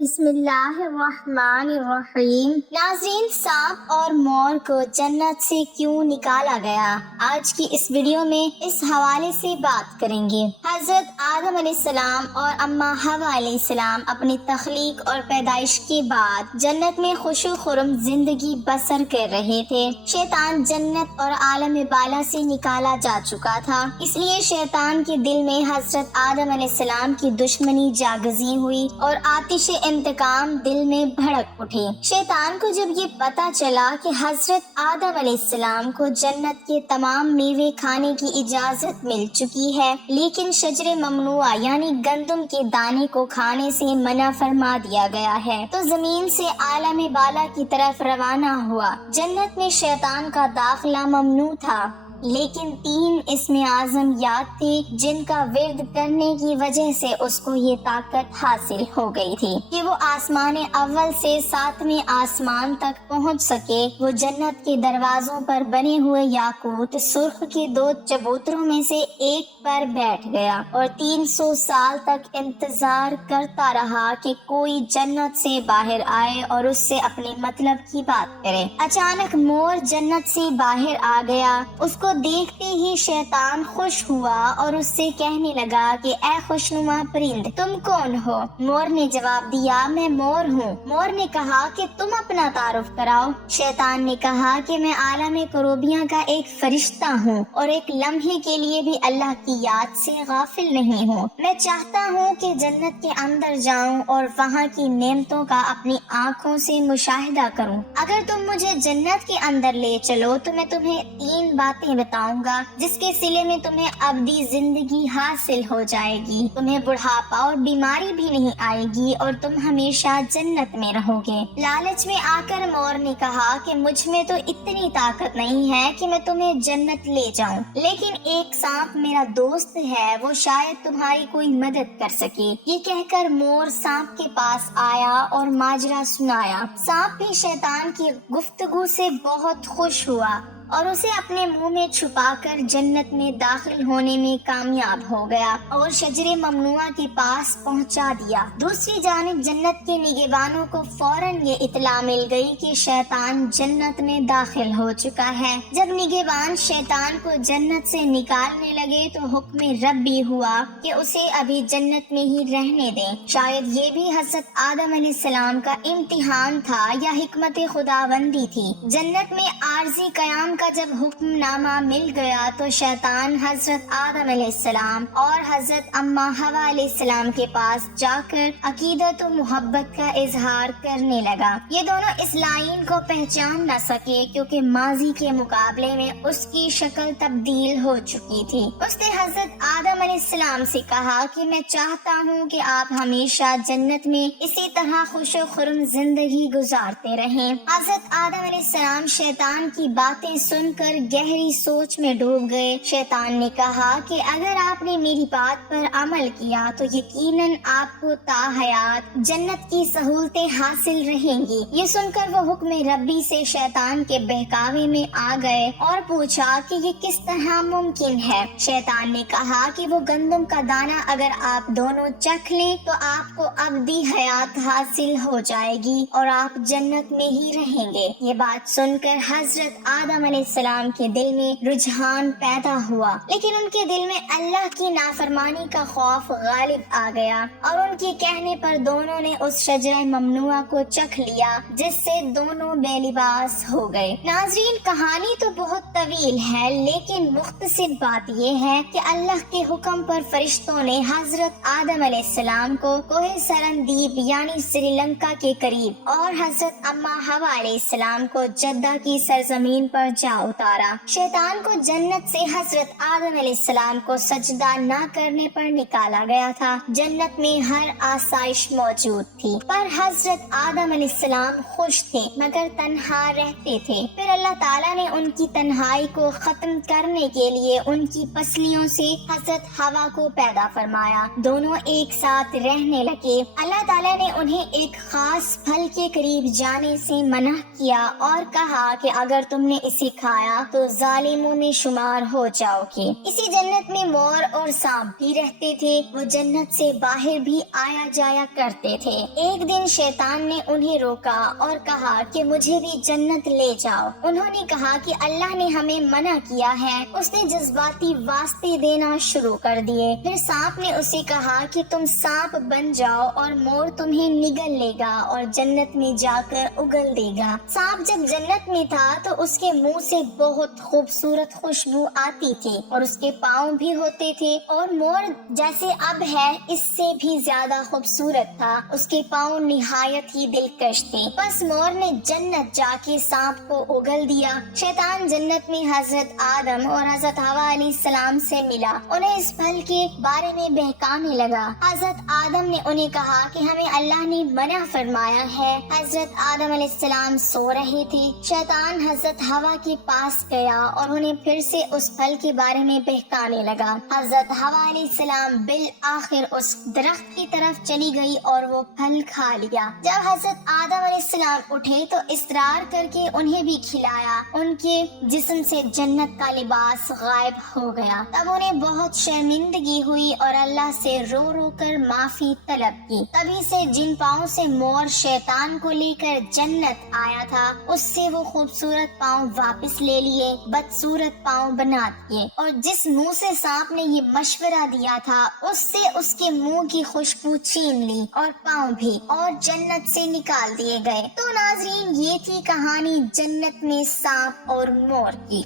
بسم اللہ الرحمن الرحیم۔ ناظرین، سانپ اور مور کو جنت سے کیوں نکالا گیا، آج کی اس ویڈیو میں اس حوالے سے بات کریں گے۔ حضرت آدم علیہ السلام اور اماں حوا علیہ السلام اپنی تخلیق اور پیدائش کے بعد جنت میں خوش و خرم زندگی بسر کر رہے تھے۔ شیطان جنت اور عالم بالا سے نکالا جا چکا تھا، اس لیے شیطان کے دل میں حضرت آدم علیہ السلام کی دشمنی جاگزی ہوئی اور آتش انتقام دل میں بھڑک اٹھی۔ شیطان کو جب یہ پتا چلا کہ حضرت آدم علیہ السلام کو جنت کے تمام میوے کھانے کی اجازت مل چکی ہے، لیکن شجر ممنوعہ یعنی گندم کے دانے کو کھانے سے منع فرما دیا گیا ہے، تو زمین سے عالم بالا کی طرف روانہ ہوا۔ جنت میں شیطان کا داخلہ ممنوع تھا، لیکن 3 اسم اعظم یاد تھے جن کا ورد کرنے کی وجہ سے اس کو یہ طاقت حاصل ہو گئی تھی کہ وہ آسمان اول سے 7ویں آسمان تک پہنچ سکے۔ وہ جنت کے دروازوں پر بنے ہوئے یاقوت سرخ کے 2 چبوتروں میں سے ایک پر بیٹھ گیا اور 300 سال تک انتظار کرتا رہا کہ کوئی جنت سے باہر آئے اور اس سے اپنے مطلب کی بات کرے۔ اچانک مور جنت سے باہر آ گیا، اس کو دیکھتے ہی شیطان خوش ہوا اور اس سے کہنے لگا کہ اے خوشنما پرند، تم کون ہو؟ مور نے جواب دیا، میں مور ہوں۔ مور نے کہا کہ تم اپنا تعارف کراؤ۔ شیطان نے کہا کہ میں عالم کروبیاں کا ایک فرشتہ ہوں اور ایک لمحے کے لیے بھی اللہ کی یاد سے غافل نہیں ہوں۔ میں چاہتا ہوں کہ جنت کے اندر جاؤں اور وہاں کی نعمتوں کا اپنی آنکھوں سے مشاہدہ کروں۔ اگر تم مجھے جنت کے اندر لے چلو تو میں تمہیں 3 باتیں بتاؤں گا جس کے صلے میں تمہیں ابدی زندگی حاصل ہو جائے گی، تمہیں بڑھاپا اور بیماری بھی نہیں آئے گی اور تم ہمیشہ جنت میں رہو گے۔ لالچ میں آ کر مور نے کہا کہ مجھ میں تو اتنی طاقت نہیں ہے کہ میں تمہیں جنت لے جاؤں، لیکن ایک سانپ میرا دوست ہے، وہ شاید تمہاری کوئی مدد کر سکے۔ یہ کہہ کر مور سانپ کے پاس آیا اور ماجرا سنایا۔ سانپ بھی شیطان کی گفتگو سے بہت خوش ہوا اور اسے اپنے منہ میں چھپا کر جنت میں داخل ہونے میں کامیاب ہو گیا اور شجر ممنوعہ کے پاس پہنچا دیا۔ دوسری جانب جنت کے نگہبانوں کو فوراً یہ اطلاع مل گئی کہ شیطان جنت میں داخل ہو چکا ہے۔ جب نگہبان شیطان کو جنت سے نکالنے لگے تو حکم ربی ہوا کہ اسے ابھی جنت میں ہی رہنے دیں۔ شاید یہ بھی حضرت آدم علیہ السلام کا امتحان تھا یا حکمت خداوندی تھی۔ جنت میں عارضی قیام کا جب حکم نامہ مل گیا تو شیطان حضرت آدم علیہ السلام اور حضرت اماں حوا علیہ السلام کے پاس جا کر عقیدت و محبت کا اظہار کرنے لگا۔ یہ دونوں اس لائن کو پہچان نہ سکے کیونکہ ماضی کے مقابلے میں اس کی شکل تبدیل ہو چکی تھی۔ اس نے حضرت آدم علیہ السلام سے کہا کہ میں چاہتا ہوں کہ آپ ہمیشہ جنت میں اسی طرح خوش و خرم زندگی گزارتے رہیں۔ حضرت آدم علیہ السلام شیطان کی باتیں سن کر گہری سوچ میں ڈوب گئے۔ شیطان نے کہا کہ اگر آپ نے میری بات پر عمل کیا تو یقیناً آپ کو تا حیات جنت کی سہولتیں حاصل رہیں گی۔ یہ سن کر وہ حکم ربی سے شیطان کے بہکاوے میں آ گئے اور پوچھا کہ یہ کس طرح ممکن ہے۔ شیطان نے کہا کہ وہ گندم کا دانہ اگر آپ دونوں چکھ لیں تو آپ کو ابدی حیات حاصل ہو جائے گی اور آپ جنت میں ہی رہیں گے۔ یہ بات سن کر حضرت آدم علیہ السلام کے دل میں رجحان پیدا ہوا، لیکن ان کے دل میں اللہ کی نافرمانی کا خوف غالب آ گیا اور ان کے کہنے پر دونوں نے اس شجرہ ممنوعہ کو چکھ لیا جس سے دونوں بے لباس ہو گئے۔ ناظرین، کہانی تو بہت طویل ہے لیکن مختصر بات یہ ہے کہ اللہ کے حکم پر فرشتوں نے حضرت آدم علیہ السلام کو کوہ سرندیب یعنی سری لنکا کے قریب اور حضرت اماں حوا علیہ السلام کو جدہ کی سرزمین پر جا اتارا۔ شیطان کو جنت سے حضرت آدم علیہ السلام کو سجدہ نہ کرنے پر نکالا گیا تھا۔ جنت میں ہر آسائش موجود تھی پر حضرت آدم علیہ السلام خوش تھے مگر تنہا رہتے تھے۔ پھر اللہ تعالیٰ نے ان کی تنہائی کو ختم کرنے کے لیے ان کی پسلیوں سے حضرت حوا کو پیدا فرمایا۔ دونوں ایک ساتھ رہنے لگے۔ اللہ تعالیٰ نے انہیں ایک خاص پھل کے قریب جانے سے منع کیا اور کہا کہ اگر تم نے اسے کھایا تو ظالموں میں شمار ہو جاؤ گے۔ اسی جنت میں مور اور سانپ بھی رہتے تھے، وہ جنت سے باہر بھی آیا جایا کرتے تھے۔ ایک دن شیطان نے انہیں روکا اور کہا کہ مجھے بھی جنت لے جاؤ۔ انہوں نے کہا کہ اللہ نے ہمیں منع کیا ہے۔ اس نے جذباتی واسطے دینا شروع کر دیے۔ پھر سانپ نے اسے کہا کہ تم سانپ بن جاؤ اور مور تمہیں نگل لے گا اور جنت میں جا کر اگل دے گا۔ سانپ جب جنت میں تھا تو اس کے منہ سے بہت خوبصورت خوشبو آتی تھی اور اس کے پاؤں بھی ہوتے تھے، اور مور جیسے اب ہے اس سے بھی زیادہ خوبصورت تھا، اس کے پاؤں نہایت ہی دلکش تھے۔ بس مور نے جنت جا کے سانپ کو اگل دیا۔ شیطان جنت میں حضرت آدم اور حضرت حوا علیہ السلام سے ملا، انہیں اس پھل کے بارے میں بہکانے لگا۔ حضرت آدم نے انہیں کہا کہ ہمیں اللہ نے منع فرمایا ہے۔ حضرت آدم علیہ السلام سو رہے تھے۔ شیطان حضرت حوا کے پاس گیا اور انہیں پھر سے اس پھل کے بارے میں بہکانے لگا۔ حضرت حوا علیہ السلام بالآخر اس درخت کی طرف چلی گئی اور وہ پھل کھا لیا۔ جب حضرت آدم علیہ السلام اٹھے تو اصرار کر کے انہیں بھی کھلایا، ان کے جسم سے جنت کا لباس غائب ہو گیا۔ تب انہیں بہت شرمندگی ہوئی اور اللہ سے رو رو کر معافی طلب کی۔ تبھی سے جن پاؤں سے مور شیطان کو لے کر جنت آیا تھا، اس سے وہ خوبصورت پاؤں واپس لے لیے، بدصورت پاؤں بنا دیے، اور جس منہ سے سانپ نے یہ مشورہ دیا تھا اس سے اس کے منہ کی خوشبو چھین لی اور پاؤں بھی، اور جنت سے نکال دیے گئے۔ تو ناظرین، یہ تھی کہانی جنت میں سانپ اور مور کی۔